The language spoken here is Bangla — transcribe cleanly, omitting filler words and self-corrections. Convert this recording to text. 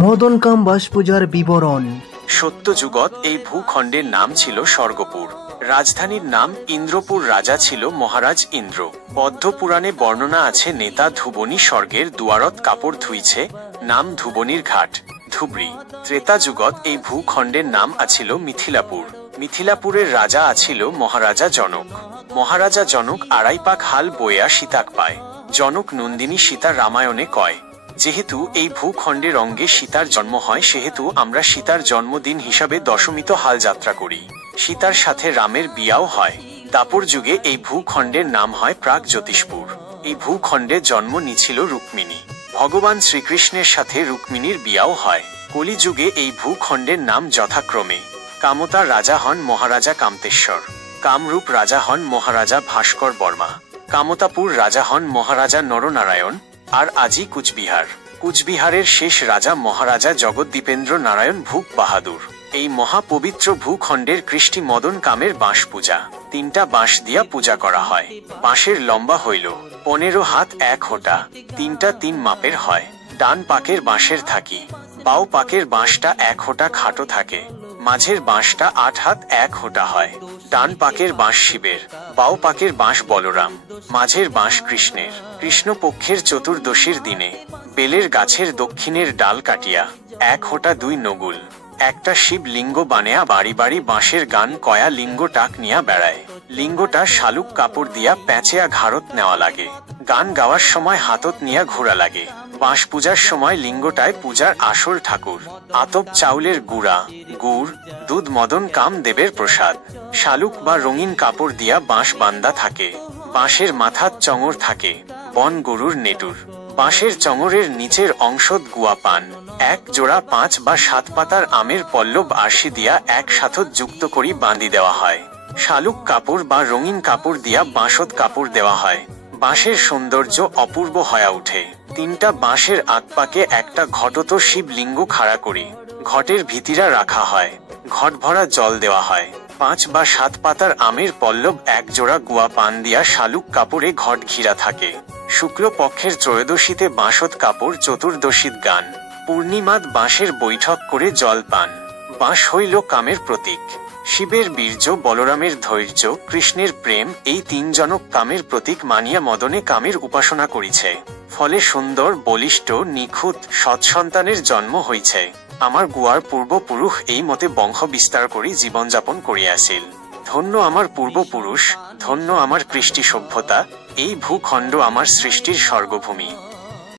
মদনকাম বাস পূজার বিবরণ। সত্যযুগত এই ভূখণ্ডের নাম ছিল স্বর্গপুর। রাজধানীর নাম ইন্দ্রপুর। রাজা ছিল মহারাজ ইন্দ্র। পদ্ম পুরাণে বর্ণনা আছে, নেতা ধুবনী স্বর্গের দুয়ারত কাপড় ধুইছে, নাম ধুবনীর ঘাট, ধুবড়ি। ত্রেতা যুগত এই ভূখণ্ডের নাম আছিল মিথিলাপুর। মিথিলাপুরের রাজা আছিল মহারাজা জনক। মহারাজা জনক আড়াই পাক হাল বইয়া সীতাক পায়। জনক নন্দিনী সীতা রামায়ণে কয়, যেহেতু এই ভূখণ্ডের অঙ্গে সীতার জন্ম হয়, সেহেতু আমরা সীতার জন্মদিন হিসাবে দশমীত হাল যাত্রা করি। সীতার সাথে রামের বিয়াও হয়। দাপর যুগে এই ভূখণ্ডের নাম হয় প্রাক জ্যোতিষপুর। এই ভূখণ্ডে জন্ম নিছিল রুক্মিণী। ভগবান শ্রীকৃষ্ণের সাথে রুক্মিণীর বিয়াও হয়। কলিযুগে এই ভূখণ্ডের নাম যথাক্রমে কামতা রাজা হন মহারাজা কামতেশ্বর, কামরূপ রাজা হন মহারাজা ভাস্কর বর্মা, কামতাপুর রাজা হন মহারাজা নরনারায়ণ, আর আজি কুচবিহার। কুচবিহারের শেষ রাজা মহারাজা জগদ্দীপেন্দ্র নারায়ণ ভূপ বাহাদুর। এই মহাপবিত্র ভূখণ্ডের কৃষ্টি মদন কামের বাঁশ পূজা। 3টা বাঁশ দিয়া পূজা করা হয়। বাঁশের লম্বা হইল 15 হাত 1 হোঁটা, 3টা 3 মাপের হয়। ডান পাকের বাঁশের থাকি, বাও পাকের বাঁশটা 1 হোঁটা খাটো থাকে, মাঝের বাঁশটা 8 হাত 1 হোঁটা হয়। ডান পাকের বাঁশ শিবের, বাও পাকের বাঁশ বলরাম, মাঝের বাঁশ কৃষ্ণের। কৃষ্ণপক্ষের চতুর্দশীর দিনে বেলের গাছের দক্ষিণের ডাল কাটিয়া 1 হোঁটা 2 নগুল একটা শিব লিঙ্গ বানেয়া বাড়ি বাড়ি বাঁশের গান কয়া লিঙ্গ টাক নিয়া বেড়ায়। লিঙ্গটা শালুক কাপড় দিয়া প্যাঁচেয়া ঘাড়ত নেওয়া লাগে। গান গাওয়ার সময় হাতত নিয়া ঘোরা লাগে। বাঁশ পূজার সময় লিঙ্গটায় পূজার আসল ঠাকুর। আতপ চাউলের গুড়া, গুড়, দুধ মদন কাম দেবের প্রসাদ। শালুক বা রঙিন কাপড় দিয়া বাঁশ বান্দা থাকে। বাঁশের মাথাত চঙর থাকে, বন গরুর নেটুর। বাঁশের চঙরের নিচের অংশত গুয়া পান, 1 জোড়া 5 বা 7 পাতার আমের পল্লব আরশি দিয়া একসাথত যুক্ত করি বাঁধি দেওয়া হয়। শালুক কাপড় বা রঙিন কাপড় দিয়া বাঁশত কাপড় দেওয়া হয়। বাঁশের সৌন্দর্য অপূর্ব হয়ে ওঠে। 3টা বাঁশের আগপাকে একটা ঘটত শিবলিঙ্গ খাড়া করি ঘটের ভিতিরা রাখা হয়। ঘট ভরা জল দেওয়া হয়। 5 বা 7 পাতার আমের পল্লব 1 জোড়া গুয়া পান দিয়া শালুক কাপড়ে ঘট ঘিরা থাকে। শুক্ল পক্ষের ত্রয়োদশীতে বাঁশত কাপড়, চতুর্দশীত গান, পূর্ণিমাত বাঁশের বৈঠক করে জল পান। বাঁশ হইল কামের প্রতীক। শিবের বীর্য, বলরামের ধৈর্য, কৃষ্ণের প্রেম, এই 3 জনক কামের প্রতীক মানিয়া মদনে কামের উপাসনা করিছে। ফলে সুন্দর, বলিষ্ঠ, নিখুঁত সৎসন্তানের জন্ম হইছে। আমার গুয়ার পূর্বপুরুষ এই মতে বংশ বিস্তার করি জীবনযাপন করিয়াছিল। ধন্য আমার পূর্বপুরুষ, ধন্য আমার কৃষ্টি সভ্যতা। এই ভূখণ্ড আমার সৃষ্টির স্বর্গভূমি।